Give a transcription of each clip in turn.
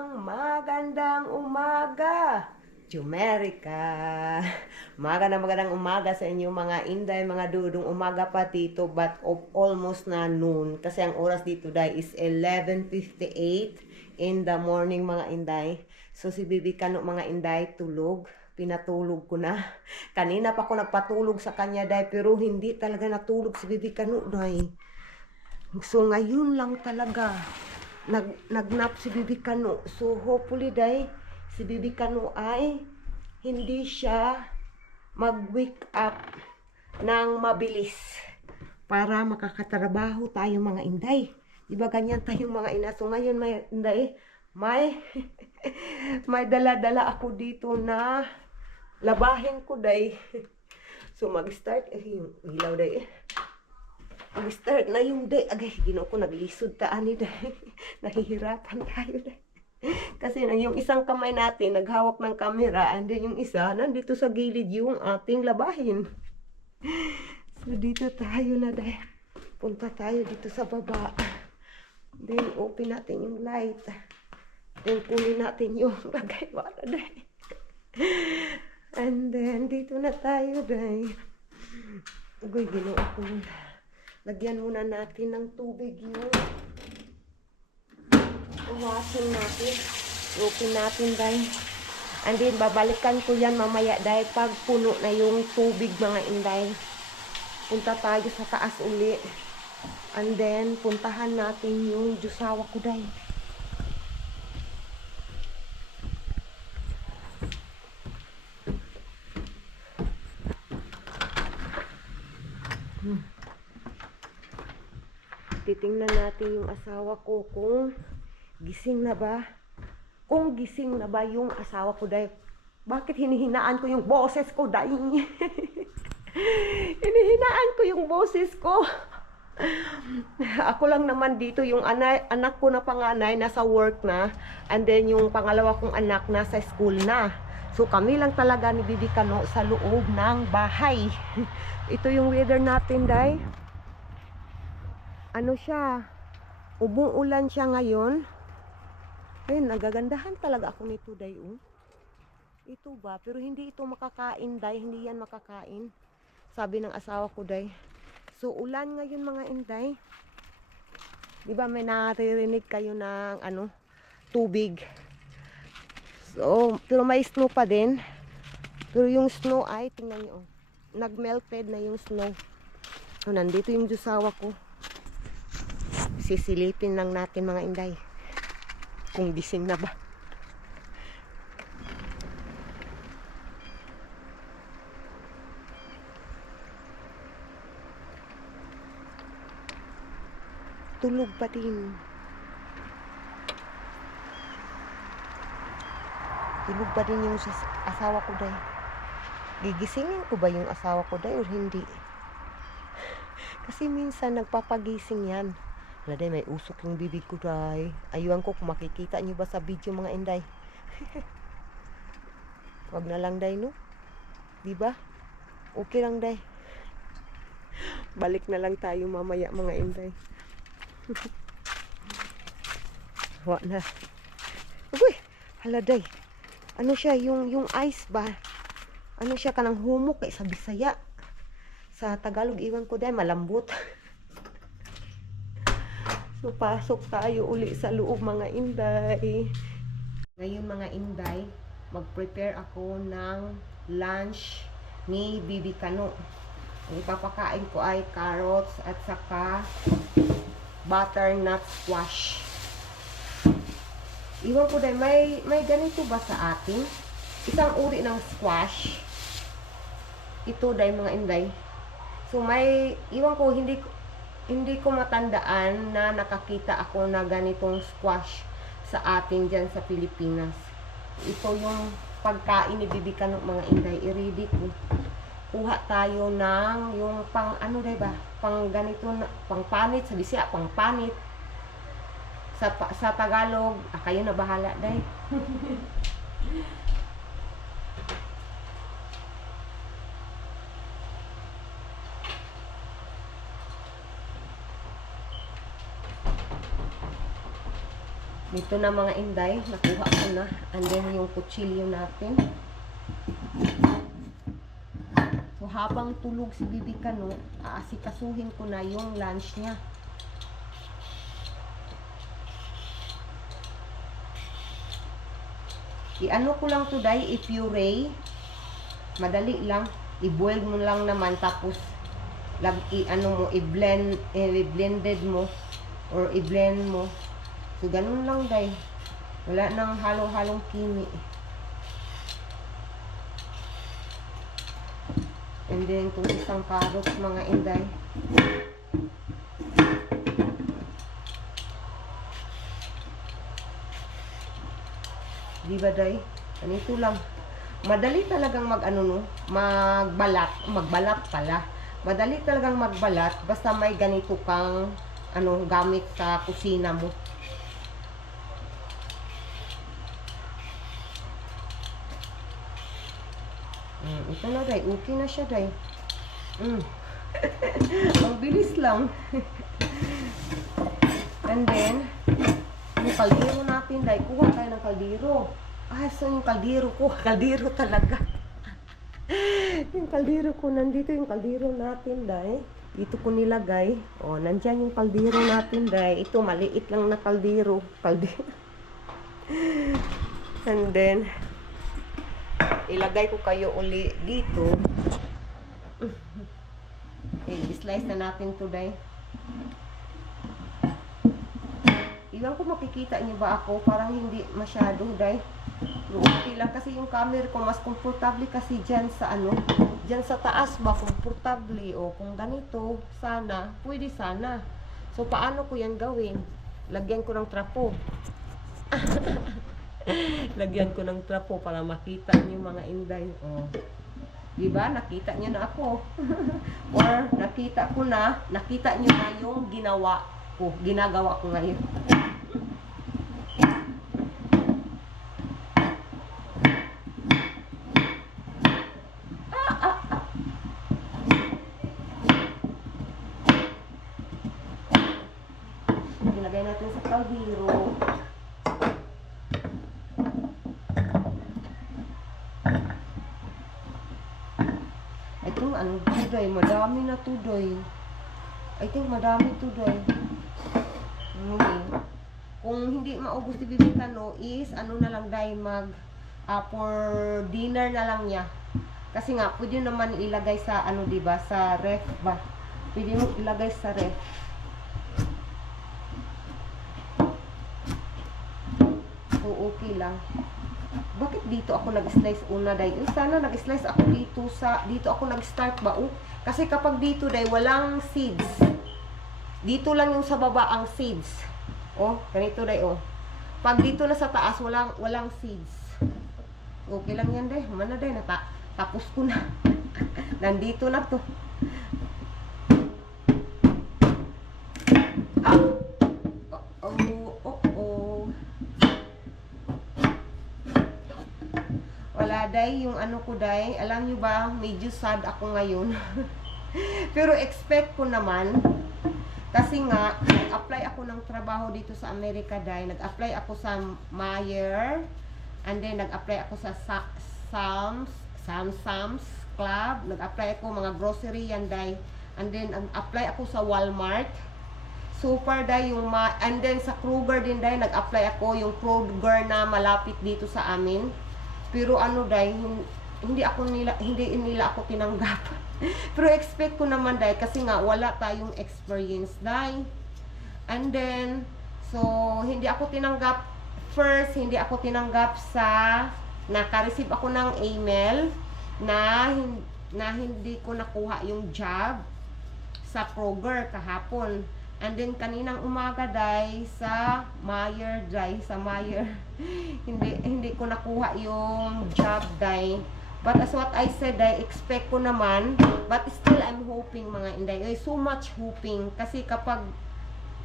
Magandang umaga, Jumerica. Magandang umaga sa inyo mga inday, mga dudong. Umaga pa dito but of almost na noon. Kasi ang oras dito dahil is 11:58 in the morning mga inday. So si Bibi Kano mga inday tulog. Pinatulog ko na. Kanina pa ako nagpatulog sa kanya dahil pero hindi talaga natulog si Bibi Kano dahil. So ngayon lang talaga nagnap si Bibi Kano. So hopefully day si Bibi Kano ay hindi siya mag-wake up ng mabilis para makakatrabaho tayo mga inday. Diba ganyan tayong mga ina. So ngayon may inday, may may dala-dala ako dito na labahin ko day. So mag-start yung ilaw day. Mag-start na yung day. Agay, ginawa ko naglisod taan ni day. Nahihirapan tayo day. Kasi yung isang kamay natin naghawak ng camera and then yung isa nandito sa gilid yung ating labahin. So dito tayo na day. Punta tayo dito sa baba. Then open natin yung light. Then kunin natin yung bagay wala day. And then dito na tayo day. Uy, ginawa ko. Lagyan muna natin ng tubig yung uwasin natin. Open natin dahil. And then babalikan ko yan mamaya dahil pag puno na yung tubig mga inday. Punta tayo sa taas uli. And then puntahan natin yung jusawa ko dahil. Titingnan natin yung asawa ko kung gising na ba. Kung gising na ba yung asawa ko dahil. Bakit hinihinaan ko yung boses ko dahil. Hinihinaan ko yung boses ko. Ako lang naman dito yung anak ko na panganay nasa work na. And then yung pangalawa kong anak nasa school na. So kami lang talaga ni Bibi Kano sa loob ng bahay. Ito yung weather natin dahil. Ano siya, umuulan siya ngayon. Ayun, nagagandahan talaga ako nito, day. Ito ba? Pero hindi ito makakain, day. Hindi yan makakain. Sabi ng asawa ko, day. So, ulan ngayon, mga inday. Di ba may naririnig kayo ng, tubig. So, pero may snow pa din. Pero yung snow ay, tingnan nyo, nagmelted na yung snow. So, nandito yung jusawa ko. Sisilipin lang natin mga inday kung gising na ba. Tulog pa din. Tulog pa din yung asawa ko day. Gigisingin ko ba yung asawa ko day o hindi? Kasi minsan nagpapagising yan. Wala day, may usok yung bibig ko day. Ayuan ko kung makikita nyo ba sa video mga inday. Wag na lang day, no? Diba? Okay lang day. Balik na lang tayo mamaya mga inday. Wala na. Uy, hala day. Ano siya, yung ice ba? Ano siya kanang humok sa Bisaya. Sa Tagalog, iwan ko day, malambot. So, pasok tayo uli sa loob mga inday. Ngayon mga inday, mag-prepare ako ng lunch ni Bibi Kano. Ang ipapakain ko ay carrots at saka butternut squash. Iwan ko dahil may ganito ba sa atin? Isang uri ng squash. Ito dahil mga inday. So may, iwan ko, hindi ko matandaan na nakakita ako na ganitong squash sa atin dyan sa Pilipinas. Ito yung pagkain ni Bibi Kano mga inday. I-ready ko. Kuha tayo ng yung pang ano diba? Pang ganito na, pang panit sa Bisaya, pang panit. Sa Tagalog, kayo na bahala day. Dito na mga inday, nakuha ko na. And then yung kutsilyo natin. So habang tulog si Bibi Kano, aasikasuhin ko na yung lunch niya. I-ano ko lang to day, i-puree. Madali lang. I-boil mo lang naman tapos i-ano mo, i-blended mo or i-blend mo. So ganun lang day. Wala nang halong-halong kimi. And then kung isang carrots mga inday. Diba day? Ganito lang. Madali talagang magbalat pala. Madali talagang magbalat basta may ganito kang gamit sa kusina mo. Ito na day, okay na siya day. Ang bilis lang. And then yung kaldero natin day, kuha tayo ng kaldero. So yung kaldero ko, kaldero talaga. Yung kaldero ko, nandito yung kaldero natin day. Dito ko nilagay. Nandyan yung kaldero natin day. Ito maliit lang na kaldero. And then ilagay ko kayo uli dito. I-slice na natin today. Iwan ko makikita niyo ba ako? Parang hindi masyado day. Okay lang kasi yung camera ko mas komportable kasi dyan sa dyan sa taas ba komportable o kung ganito sana, pwede sana. So paano ko yan gawin? Lagyan ko ng trapo. Lagyan ko ng trapo para makita niyo mga inday. Diba? Nakita niyo na ako. Or nakita niyo na yung ginagawa ko ngayon. Ilagay natin sa kaldero. Tuday, madami na tuday. I think madami tuday. Kung hindi maubos si Bibi Kano is na lang day for dinner na lang niya. Kasi nga pwede naman ilagay sa diba, sa ref ba. Pwede mo ilagay sa ref. So okay lang. Bakit dito ako nag-slice una day? Sana nag-slice ako dito ako nag-start ba? Kasi kapag dito day walang seeds. Dito lang yung sa baba ang seeds. Ganito day Pag dito na sa taas walang seeds. Okay lang yan day. Mana day tapos ko na. Nandito na to. Wala day, yung ko day, alam nyo ba, medyo sad ako ngayon. Pero expect ko naman, kasi nga, nag-apply ako ng trabaho dito sa Amerika day, nag-apply ako sa Meijer, and then nag-apply ako sa Sam's Club, nag-apply ako mga grocery yan day, and then nag-apply ako sa Walmart, super day and then sa Kroger din day, nag-apply ako, yung Kroger na malapit dito sa amin. Pero day, hindi nila ako tinanggap. Pero expect ko naman day kasi nga wala tayong experience day. And then so hindi ako tinanggap first, hindi ako tinanggap sa naka-receive ako ng email na hindi ko nakuha yung job sa Kroger kahapon. And then kaninang umaga day sa Meijer hindi ko nakuha yung job day. But as what I said day, expect ko naman, but still I'm hoping mga inday. So much hoping kasi kapag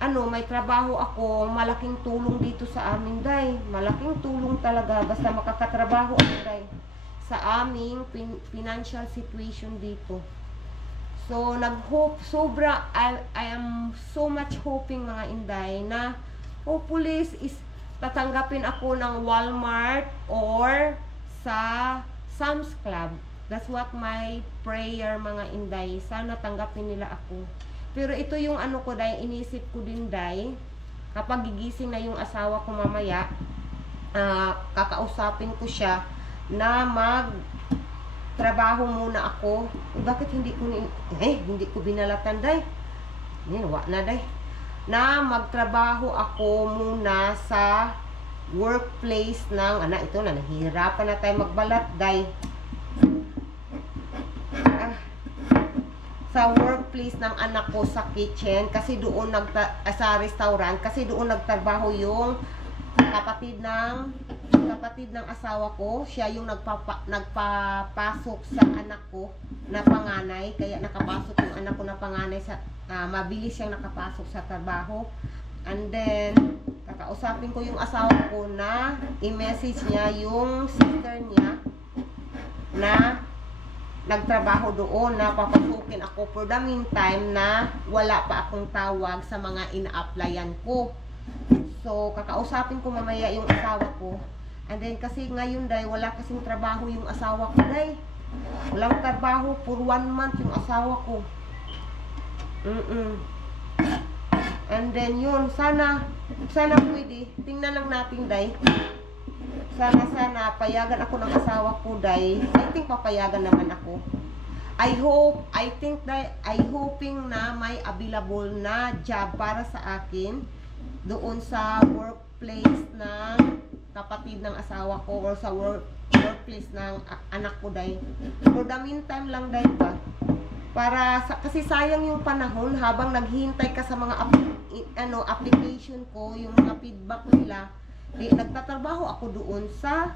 may trabaho ako, malaking tulong dito sa amin day. Malaking tulong talaga basta makakatrabaho ako day sa aming financial situation dito. So, nag-hope, I am so much hoping mga inday na hopefully is tatanggapin ako ng Walmart or sa Sam's Club. That's what my prayer, mga inday. Sana tanggapin nila ako. Pero ito yung ano ko, day, inisip ko din, day, kapag gigising na yung asawa ko mamaya, kakausapin ko siya na trabaho muna ako. Bakit hindi ko binalatan, day? Wa na, day. Na magtrabaho ako muna sa workplace ng ito na, nahihirapan na tayo magbalat, day. Sa workplace ng anak ko sa kitchen, kasi doon sa restaurant, kasi doon nagtrabaho yung kapatid ng asawa ko. Siya yung nagpapasok sa anak ko na panganay, kaya nakapasok yung anak ko na panganay sa mabilis siyang nakapasok sa trabaho. And then kakausapin ko yung asawa ko na i-message niya yung sister niya na nagtrabaho doon, na papasukin ako for the meantime na wala pa akong tawag sa mga ina-applyan ko. So kakausapin ko mamaya yung asawa ko. And then kasi ngayon, day, wala kasing trabaho yung asawa ko, day. Walang trabaho for 1 month yung asawa ko. And then yun, sana pwede, tingnan lang natin, day. Sana payagan ako ng asawa ko, day. I think papayagan naman ako. I hoping na may available na job para sa akin doon sa workplace ng kapatid ng asawa ko or sa workplace ng anak ko, day. For the meantime lang, day, ba? Kasi sayang yung panahon habang naghihintay ka sa mga application ko, yung mga feedback nila. Nagtatrabaho ako doon sa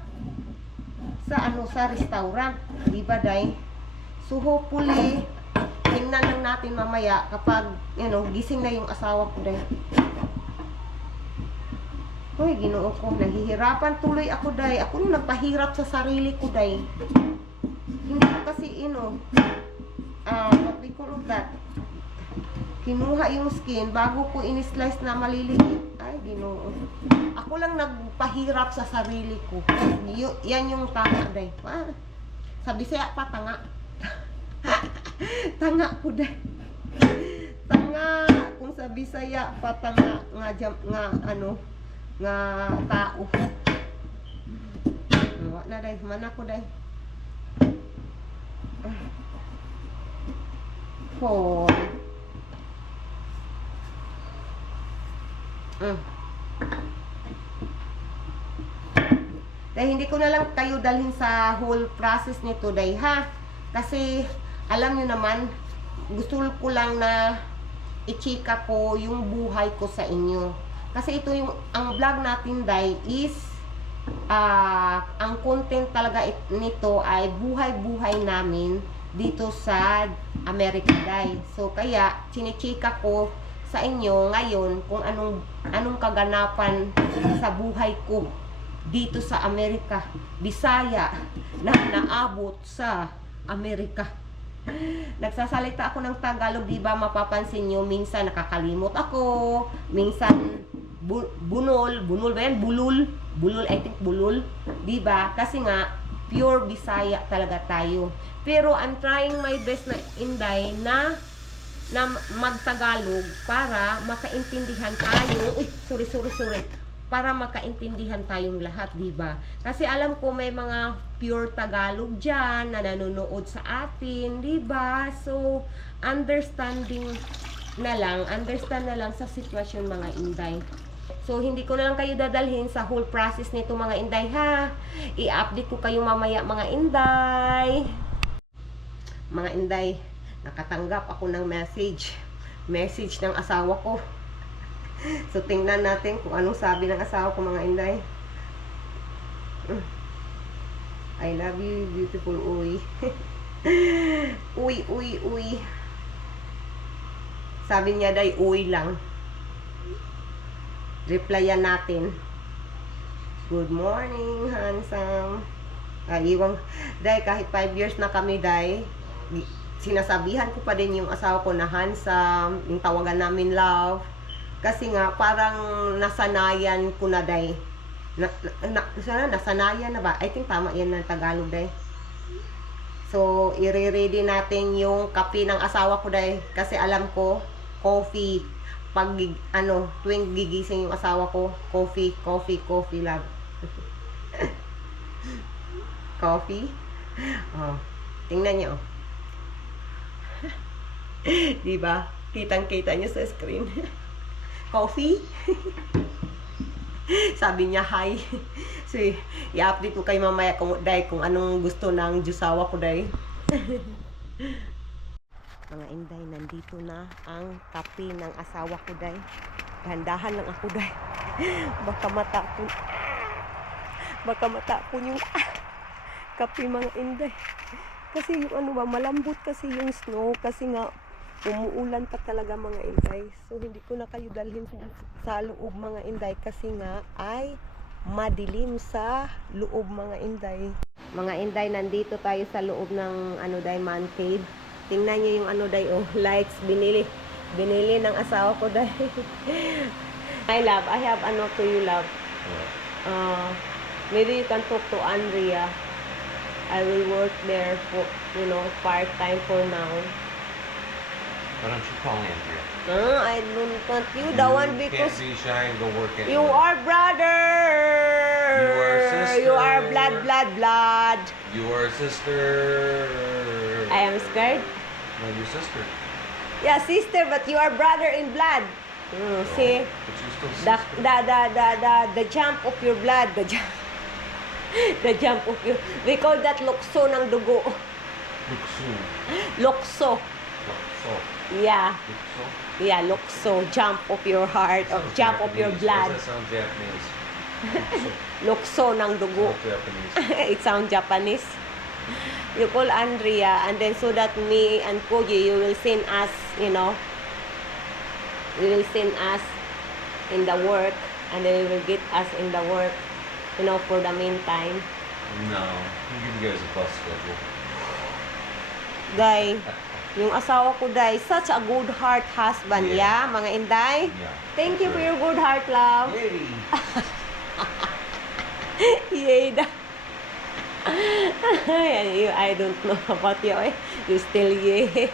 restaurant, di ba, day? So hopefully tingnan lang natin mamaya kapag gising na yung asawa ko, day. Hoy, Ginoo ko, nahihirapan tuloy ako, day. Ako yung nagpahirap sa sarili ko, day. Hindi ko kasi what we call that, kinuha yung skin bago ko in-slice na maliliit. Ay, Ginoo. Ako lang nagpahirap sa sarili ko. Yan yung tanga, day. Sa Bisaya pa, tanga. Tanga ko, day. Tanga. Kung sa Bisaya pa, tanga. Nga tao. Wala na, day. Mana ko, day. Hoy. Dahil hindi ko na lang kayo dalhin sa whole process nito, day, ha? Kasi alam nyo naman, gusto ko lang na i-chika ko yung buhay ko sa inyo. Kasi ito ang vlog natin, day, is ang content talaga nito ay buhay-buhay namin dito sa America, day. So kaya chinichika ko sa inyo ngayon kung anong kaganapan sa buhay ko dito sa Amerika, Bisaya, na naabot sa Amerika. Nagsasalita ako ng Tagalog, di ba? Mapapansin nyo, minsan nakakalimot ako, minsan bunol ba yan? Bulol, I think bulol, di ba? Kasi nga pure Bisaya talaga tayo. Pero I'm trying my best na inday na magtagalog para makaintindihan tayo. Sorry. Para makaintindihan tayong lahat, di ba? Kasi alam ko may mga pure Tagalog diyan na nanonood sa atin, di ba? So, understand na lang sa sitwasyon, mga inday. So, hindi ko na lang kayo dadalhin sa whole process nito, mga inday, ha? I-update ko kayo mamaya, mga inday. Mga inday, nakatanggap ako ng message ng asawa ko. So tingnan natin kung anong sabi ng asawa ko, mga inday. I love you, beautiful uy. Uy. Sabi niya, day, uy lang. Replyan natin. Good morning, handsome. Iwang, day, kahit 5 years na kami, day, sinasabihan ko pa din yung asawa ko na handsome, yung tawagan namin love. Kasi nga, parang nasanayan ko na, day. Sana nasanayan na ba? I think tama yan ng Tagalog day. So, i-ready natin yung kape ng asawa ko day. Kasi alam ko, coffee. Pag, tuwing gigising yung asawa ko, coffee, love. Coffee. Oh, tingnan niyo. Diba? Kitang-kita niyo sa screen. Coffee. Sabi niya, hi. So, i-update ko kayo mamaya kung anong gusto ng jusawa ko, day. Mga inday, nandito na ang kape ng asawa ko, day. Dahan-dahan lang ako, day. Baka matapon yung kape, mga inday. Kasi yung malambot kasi yung snow. Kasi nga, umuulan pa talaga, mga inday. So, hindi ko na kayo dalhin sa loob, mga inday. Kasi nga, ay madilim sa loob, mga inday. Mga inday, nandito tayo sa loob ng man cave. Tingnan niyo yung lights. Binili ng asawa ko, day. My love, I have to you, love. Maybe you can talk to Andrea. I will work there for, part-time for now. Why don't you call Andrea? I don't want you, the one, because can't be shy and go work anywhere. you are brother. You are sister. You are blood. You are sister. I am scared. No, your sister. Yeah, sister, but you are brother in blood. See, But you're still sister. the jump of your blood, the jump of your. We call that lokso ng dugo. Lokso. Lukso. Yeah. Lukso? Yeah, lokso. Jump of your heart, or Sounds jump of your Japanese. blood. Does that sound Japanese? Lukso. Lokso ng dugo. Sounds Japanese. It sounds Japanese. You call Andrea, and then so that me and Koji, you will send us, you will send us in the work, and then you will get us in the work, for the meantime. No. I'll give you guys a bus schedule. Day, yung asawa ko, day, such a good heart husband, yeah, mga inday. Yeah. Thank you That's for right. your good heart, love. Yay! Yay, da. I don't know about you, eh. You still yay.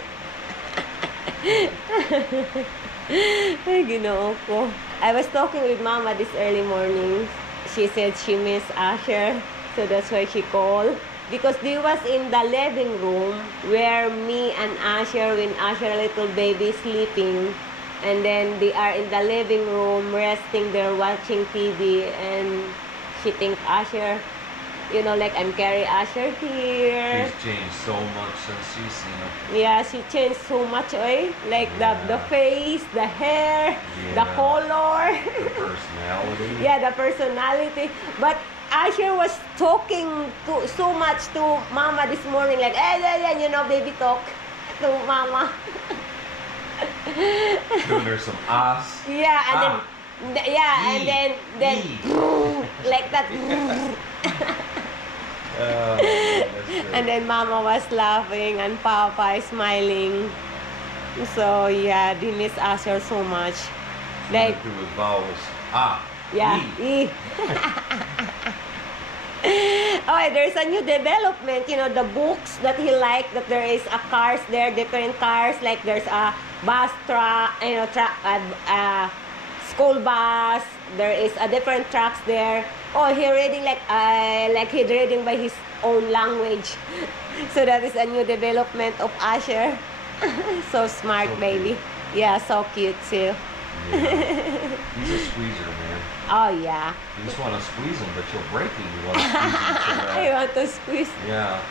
Ay, Ginoo ko. I was talking with Mama this early morning. She said she missed Asher, so that's why she called. Because they was in the living room where me and Asher, when Asher little baby sleeping, and then they are in the living room resting there watching TV, and she think Asher, like I'm carry Asher here. He's changed so much since she's seen him. Yeah, she changed so much, eh? Like the face, the hair, the Yeah. color. The personality. Yeah, the personality. But Asher was talking so much to Mama this morning, like, baby talk to Mama. Doing her some ass. Yeah, and then, and then, like that. That's good. And then Mama was laughing and Papa is smiling. So yeah, they miss Asher so much. Like, Through his vowels. Ah. yeah. E. Oh, there's a new development. The books that he liked, that there is a cars there, different cars. Like there's a bus truck, school bus. There is a different trucks there. Oh, he reading like he reading by his own language. So that is a new development of Asher. So smart, So baby. cute. Yeah, so cute too. Yeah. He's a squeezer, man. Oh yeah. You just want to squeeze him, but you'll break him. You want to squeeze him so I bad. want to squeeze. Yeah.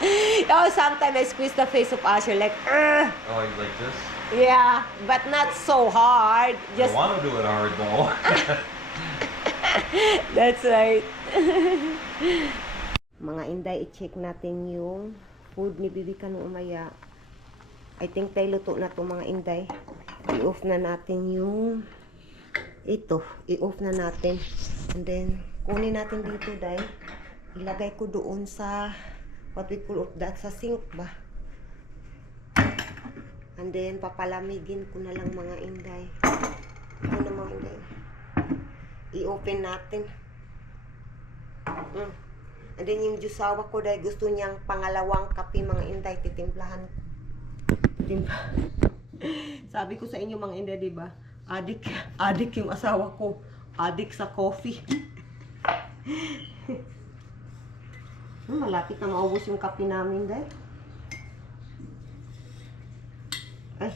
Oh, sometimes I squeeze the face of Asher like, "Ugh." Oh, you like this? Yeah, but not so hard. You Just want to do it hard, though. that's right. Mga inday, i-check natin yung food ni Bibi kanong umaya. I think tayo luto na to, mga inday. I-off na natin yung ito. I-off na natin. And then, kunin natin dito, day. Ilagay ko doon sa what we call that, sa sink ba? And then, papalamigin ko na lang, mga inday. Ito na, mga inday. I-open natin. Mm. And then yung jusawa ko dahil gusto niyang pangalawang kape mga inday, titimplahan ko. Timpla. Sabi ko sa inyo mga inday, di ba? Adik yung asawa ko. Adik sa coffee. Malapit na maubos yung kape namin dahil. Ay.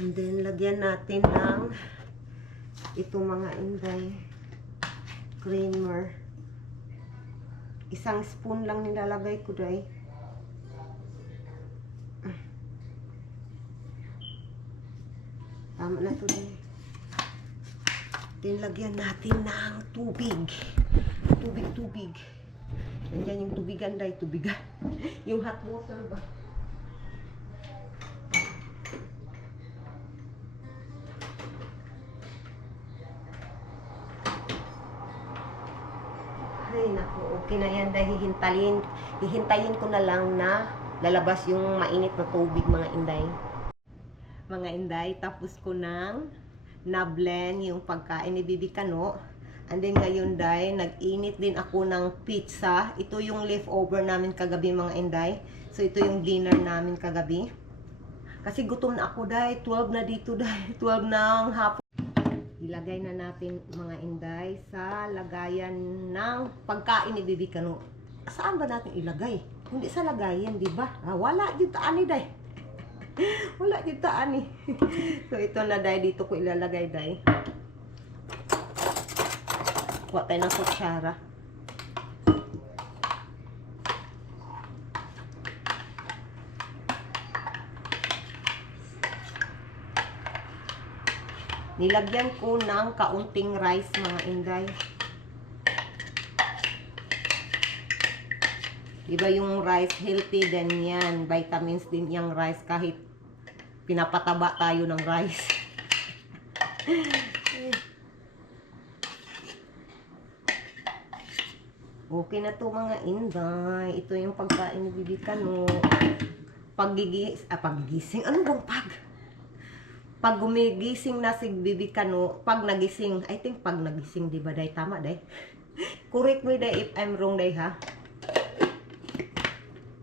And then, lagyan natin ng ito mga inday. Creamer. Isang spoon lang nilalagay ko dahil. Tama na to dahil. Then, lagyan natin ng tubig. Tubig. Nandiyan yung tubigan dahil, tubigan. Yung hot water ba? Ay, naku, okay na yan dahil hihintayin ko na lang na lalabas yung mainit na tubig mga inday. Mga inday, tapos ko nang na-blend yung pagkain ni Bibi Kano. And then ngayon day, nag-init din ako ng pizza. Ito yung leftover namin kagabi mga inday. So ito yung dinner namin kagabi. Kasi gutom na ako day, 12 na dito day, 12 ng hapon. Ilagay na natin mga inday sa lagayan ng pagkain ni Bibi Kano. Saan ba natin ilagay? Hindi sa lagayan, di ba? Wala dito ani day. Wala dito ani. So ito na day, dito ko ilalagay day. Kuha tayo ng kutsara. Nilagyan ko ng kaunting rice mga inday. Diba yung rice healthy din yan. Vitamins din yung rice kahit pinapataba tayo ng rice. Okay na to mga inday. Ito yung pagkain ni Bibi Kano. Paggigising. Ano bang pag? Pag gumigising na si Bibi Kano, pag nagising, I think pag nagising, di ba day? Tama day? Correct me day if I'm wrong day ha.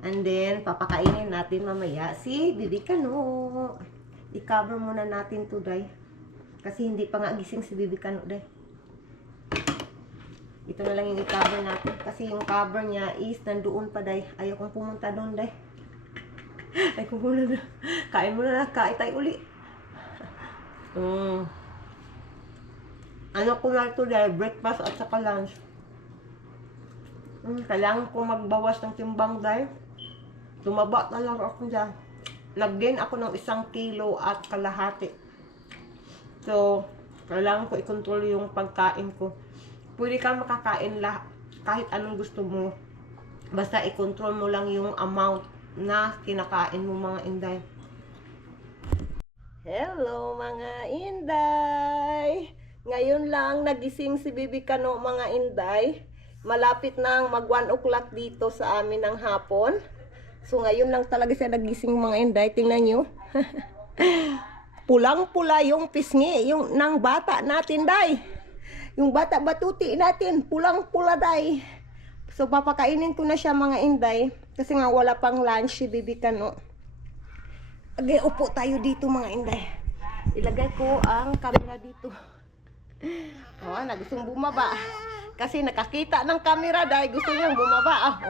And then, papakainin natin mamaya si Bibi Kano. I-cover muna natin to day. Kasi hindi pa nga gising si Bibi Kano day. Ito na lang yung i-cover natin. Kasi yung cover niya is nandoon pa day. Ayaw kong pumunta doon day. Ay kung muna na. Kain muna na. Kain tayo uli. Ano ko na ito dahil breakfast at saka lunch. Kailangan ko magbawas ng timbang dahil tumaba talaga ako dyan. Nag-gain ako ng 1 kilo at kalahati. So, kailangan ko i-control yung pagkain ko. Pwede kang makakain kahit anong gusto mo. Basta i-control mo lang yung amount na kinakain mo mga inday. Hello mga inday! Ngayon lang nagising si Bibi Kano mga inday. Malapit nang mag 1 o'clock dito sa amin ng hapon. So ngayon lang talaga siya nagising mga inday. Tingnan nyo. Pulang-pula yung pisngi yung ng bata natin day. Yung bata batuti natin, pulang-pula day. So papakainin ko na siya mga inday. Kasi nga wala pang lunch si Bibi Kano. Okay, upo tayo dito mga inday. Ilagay ko ang camera dito. Gustong bumaba. Kasi nakakita ng camera dahil gusto niyang bumaba.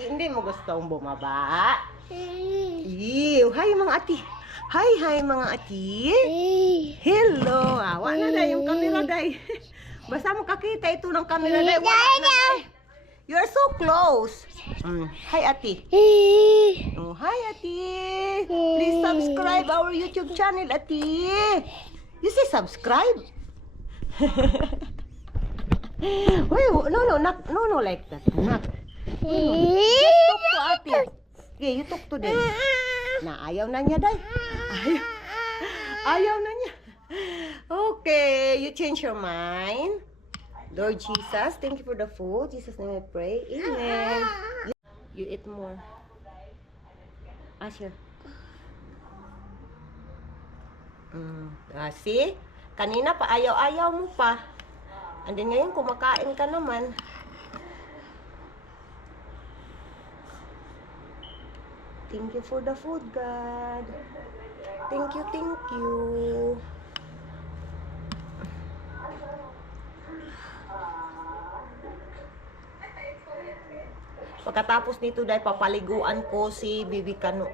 Hindi mo gustong bumaba. Ew, hi mga ati. Hi mga ati. Hello. Wala na yung camera dahil. Basta makakita ito ng camera dahil. Wala na. You're so close. Hi, Ati. Hi, Ati. Please subscribe our YouTube channel, Ati. You say subscribe? Wait, no, like that. Not. Just talk to Ati. Okay, you talk to them. Ayaw na niya, day. Ayaw na niya. Okay, you change your mind. Lord Jesus, thank you for the food. Jesus' name I pray. Amen. You eat more. Asher. See? Kanina pa, ayaw-ayaw mo pa. And then ngayon, kumakain ka naman. Thank you for the food, God. Thank you, thank you. Pagkatapos nito, dahil papaliguan ko si Bibi Kano.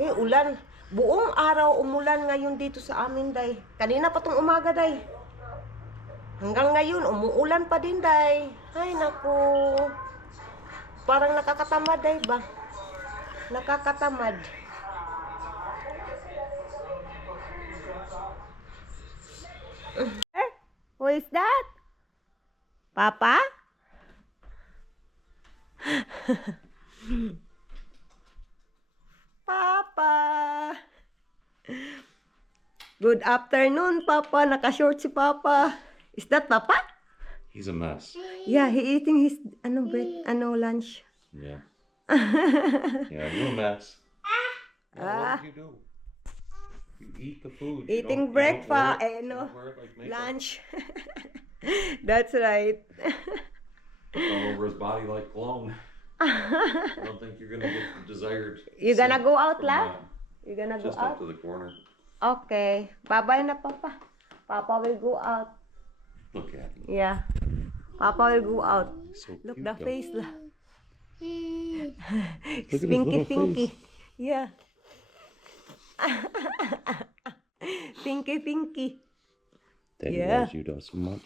Ulan. Buong araw umulan ngayon dito sa amin, day. Kanina pa tong umaga, day. Hanggang ngayon, umuulan pa din, day. Ay, naku. Parang nakakatamad, day ba? Nakakatamad. Who is that? Papa? Papa! Good afternoon, Papa. Naka-short si Papa. Is that Papa? He's a mess. Yeah, he eating his lunch. Yeah. Yeah, you're a mess. What did you do? You eat the food. You Eating don't breakfast, wear it- you don't wear it like makeup. lunch. That's right. All over his body like cologne. I don't think you're gonna get the desired. You gonna scent go out, from La? that. You gonna go Just out? up to the corner. Okay. Bye-bye na, Papa. Papa will go out. Look at him. Yeah. Papa will go out. So Look cute, the though. face, La. Look at his Pinky, little pinky. face. Yeah. Pinky, pinky. Daddy Yeah. loves you though so much.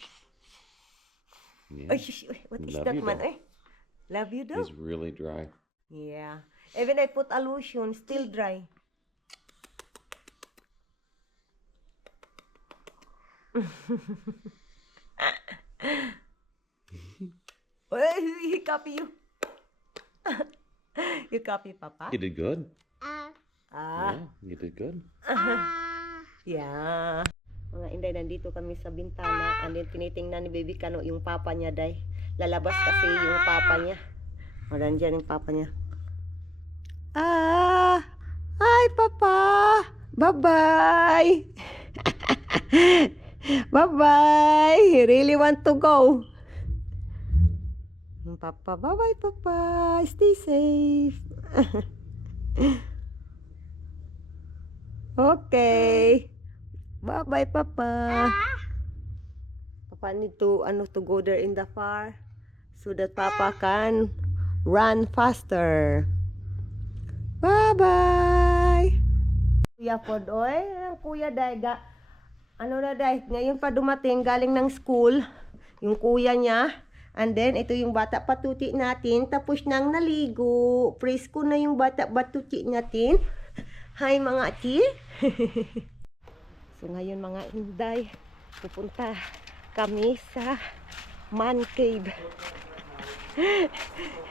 Yeah. Ay, shush, what is Love that, you, man? though. Eh? Love you, though. He's really dry. Yeah. Even I put a lotion, still dry. He copy you. You copy, Papa? You did good. Ah. Yeah, you did good. Yeah. Mga inday, nandito kami sa bintana. And then tinitingnan ni Baby Kano yung papa niya, day. Lalabas kasi yung papa niya. O, nandyan yung papa niya. Hi, Papa! Bye-bye! Bye-bye! He really want to go. Papa, bye-bye, Papa! Stay safe! Okay. Bye-bye, Papa. Papa need to go there in the far so that Papa can run faster. Bye-bye. Kuya Pod, oy, ang kuya Daiga. Ano na Day, ngayon pa dumating galing ng school yung kuya niya. And then ito yung bata patuti natin, tapos nang naligo. Presko na yung bata patuti natin. Hi mga ati. So ngayon mga inday, pupunta kami sa man cave.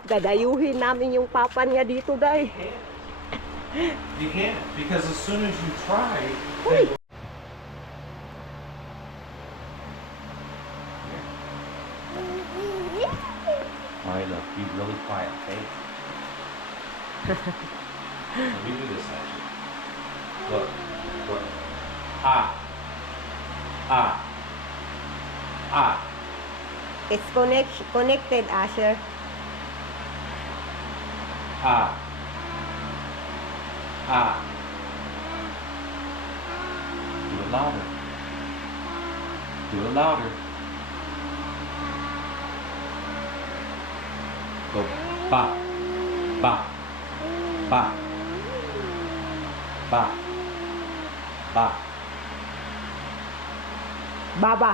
Dadayuhin namin yung papa niya dito, day. You can't, because as soon as you try, Uy! Alright, look, be really quiet, okay? Let me do this actually. Look, look. Ah. Ah. Ah. It's connected, Asher. Ah. Ah. Do it louder. Do it louder. Go. Ba. Ba. Ba. Ba. Ba. Baba.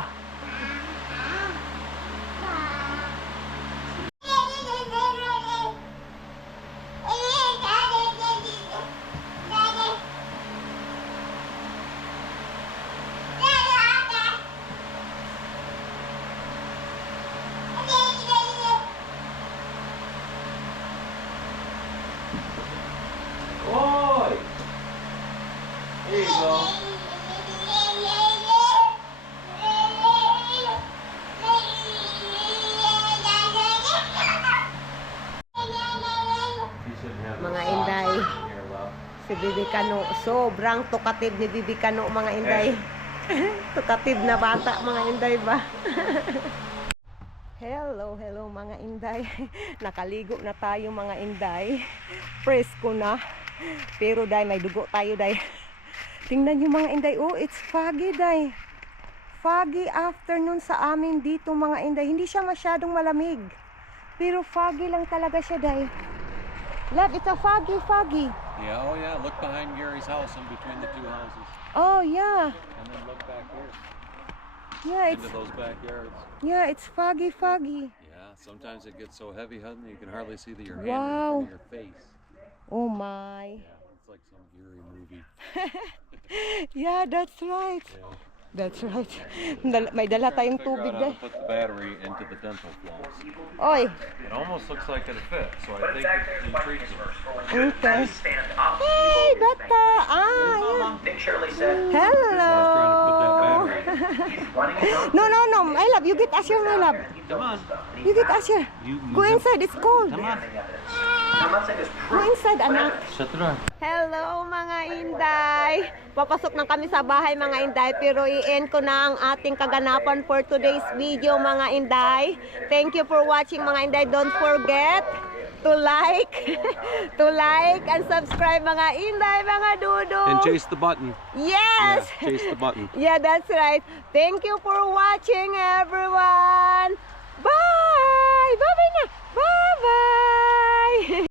Oi! There you go. You shouldn't have Mga socks inday. in here, love. Si Bibi Kano, sobrang tukative ni Bibi Kano, mga inday. Tatid na bata mga inday ba? Hello mga inday. Nakaligo na tayo mga inday. Presko na. Pero day, may dugo tayo day. Tingnan nyo mga inday. Oh, it's foggy day. Foggy afternoon sa amin dito mga inday. Hindi siya masyadong malamig. Pero foggy lang talaga siya day. Love, it's a foggy. Yeah, oh yeah, look behind Gary's house in between the two houses. Oh yeah. And then look back here. Yeah, Into those backyards. it's foggy. Yeah, sometimes it gets so heavy, hun, you can hardly see your hand Wow. in front of your face. Oh my. Yeah, it's like some Gary movie. Yeah, that's right. Yeah. That's right. May dala tayong Figure tubig out how day. to put the battery into the dental floss. Oy. It almost looks like it fits, so I think it intrigues them. Okay. Hey, bata. Yeah. Hello. I was trying to put that battery in. No. My love, you get Asher, my love. Come on. You get Asher. Go inside, it's cold. Come on. Go inside, anak. Shut the door. Hello mga inday. Papasok na kami sa bahay mga inday, pero i-end ko na ang ating kaganapan for today's video mga inday. Thank you for watching mga inday. Don't forget to like and subscribe mga inday, mga dudo. And chase the button. Yes. Yeah, chase the button. Yeah, that's right. Thank you for watching everyone. Bye. Bye-bye na. Bye-bye.